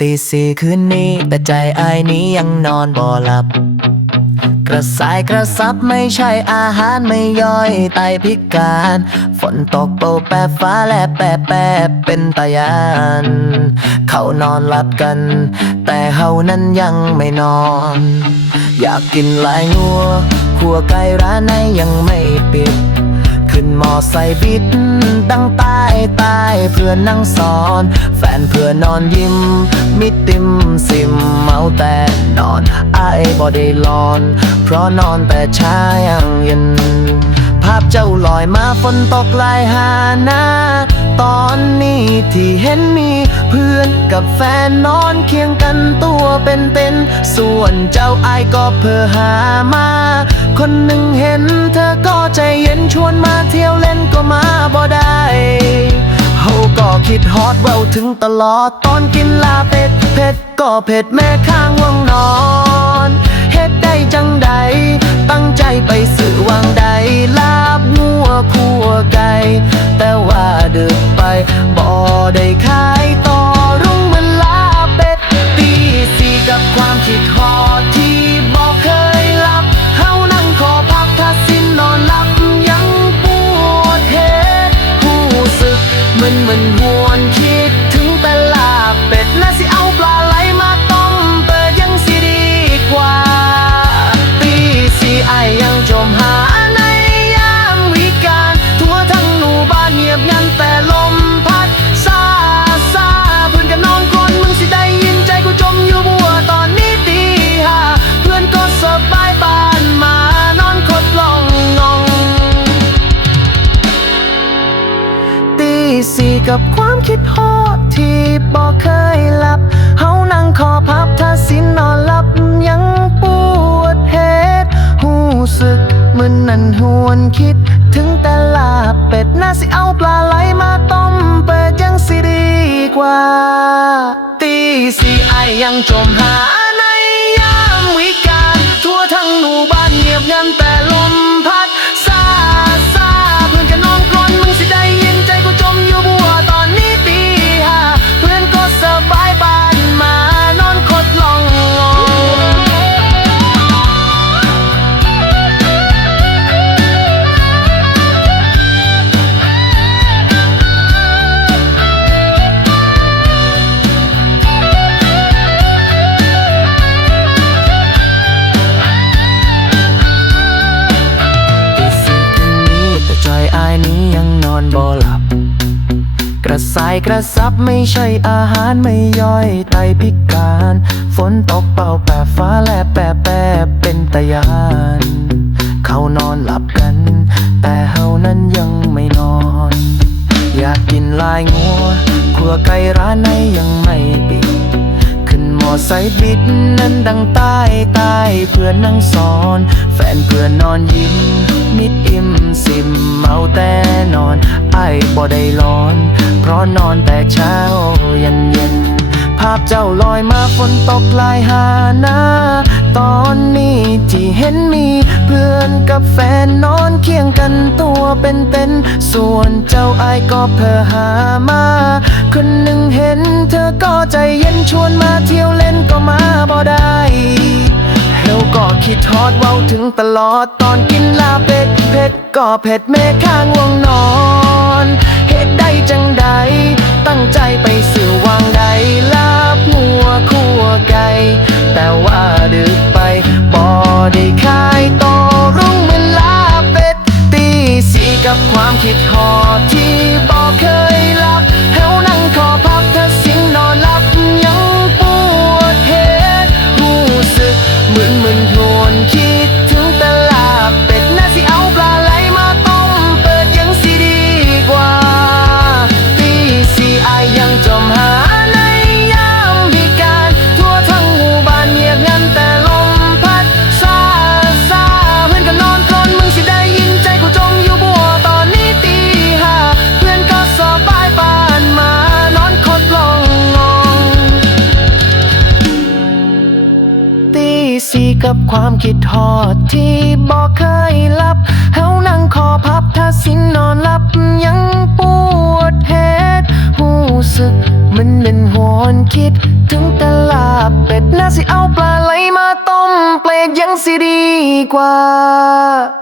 ตีสี่คืนนี้ แต่ใจไอายนี้ยังนอนบ่หลับ กระสายกระซับไม่ใช่อาหารไม่ย่อยไตพิการ ฝนตกโปรแปรฟ้าแลบแปรแปรเป็นตายาน เขานอนหลับกัน แต่เฮานั้นยังไม่นอน อยากกินลายงัวขัวไก่ร้านไหนยังไม่ปิด ขึ้นมอไซค์บิดดังใต้ใต้เพื่อนนั่งสอน แฟนเพื่อนนอนยิ้ม มิติมซิมเมาแต่นอนอายบ่ได้ลอน เพราะนอนแต่เช้ายังเย็น ภาพเจ้าลอยมาฝนตกลายหาหน้า ตอนนี้ที่เห็นมีเพื่อนกับแฟนนอนเคียงกันตัวเป็นๆส่วนเจ้าอายก็เพื่อหามา คนหนึ่งเห็นเธอก็ใจเย็นชวนมาเที่ยวเล่นก็มาบ่ได้เฮาก็คิดฮอดเว้าถึงตลอดตอนกินลาเป็ดเผ็ดก็เผ็ดแม่ข้างวงนอนเฮ็ดได้จังใดตั้งใจไปสื่อวางใด นมันหวนคิดถึงแต่ลาบเป็ดและสิเอาปลาไหลมาต้มเปิดยังสิดีกว่าปีสีไอยยังจมหา สี่กับความคิดฮอดที่บอกเคยหลับ เฮานั่งคอพับถ้าสินนอนหลับยังปวดเหตุหูสึกมึนนั่นหวนคิด ถึงแต่ลาบเป็ดน่าสิเอาปลาไหลมาต้มเปิดยังสิดีกว่า ตีสี่ไอยังจมหาในยามวิการทั่วทั้งหมู่บ้านเงียบงันแต่ลม อนบ่หลับ กระสายกระซับไม่ใช่อาหารไม่ย่อยไตพิการ ฝนตกเป่าแปะฟ้าแลบแปะแปะเป็นตะยาน เขานอนหลับกัน แต่เฮานั้นยังไม่นอน อยากกินลายงัวขัวไก่ร้านไหนยังไม่ปิดขึ้นมอไซค์บิดนั้นดังใต้ใต้เพื่อนนั่งสอน แฟนเพื่อนนอนยิ้มมิดอิ่มซิ บ่ได้ร้อน เพราะนอนแต่เช้าเย็นเย็น ภาพเจ้าลอยมาฝนตกลายหาหน้า ตอนนี้ที่เห็นมีเพื่อนกับแฟนนอนเคียงกันตัวเป็นๆส่วนเจ้าอายก็เพื่อหามา คนหนึ่งเห็นเธอก็ใจเย็นชวนมาเที่ยวเล่นก็มาบ่ได้เฮลก็คิดทอดเว้าถึงตลอดตอนกินลาเป็ดเผ็ดก็เผ็ดแม่ข้างวงนอน ตั้งใจไปสื่อวางใดลาบหัวคั่วไก่แต่ว่าดึกไปบ่ได้ขายต่อรุ่งเหมือนลาเป็ดตีสีกับความคิดหอ กับความคิดทอดที่บอกเคยหลับเฮานั่งคอพับถ้าสินนอนหลับยังปวดเหตุหูสึกมันเป็นหวนคิด ถึงน่าสิเอาปลาไหลมาต้มเปลดยังสิดีกว่า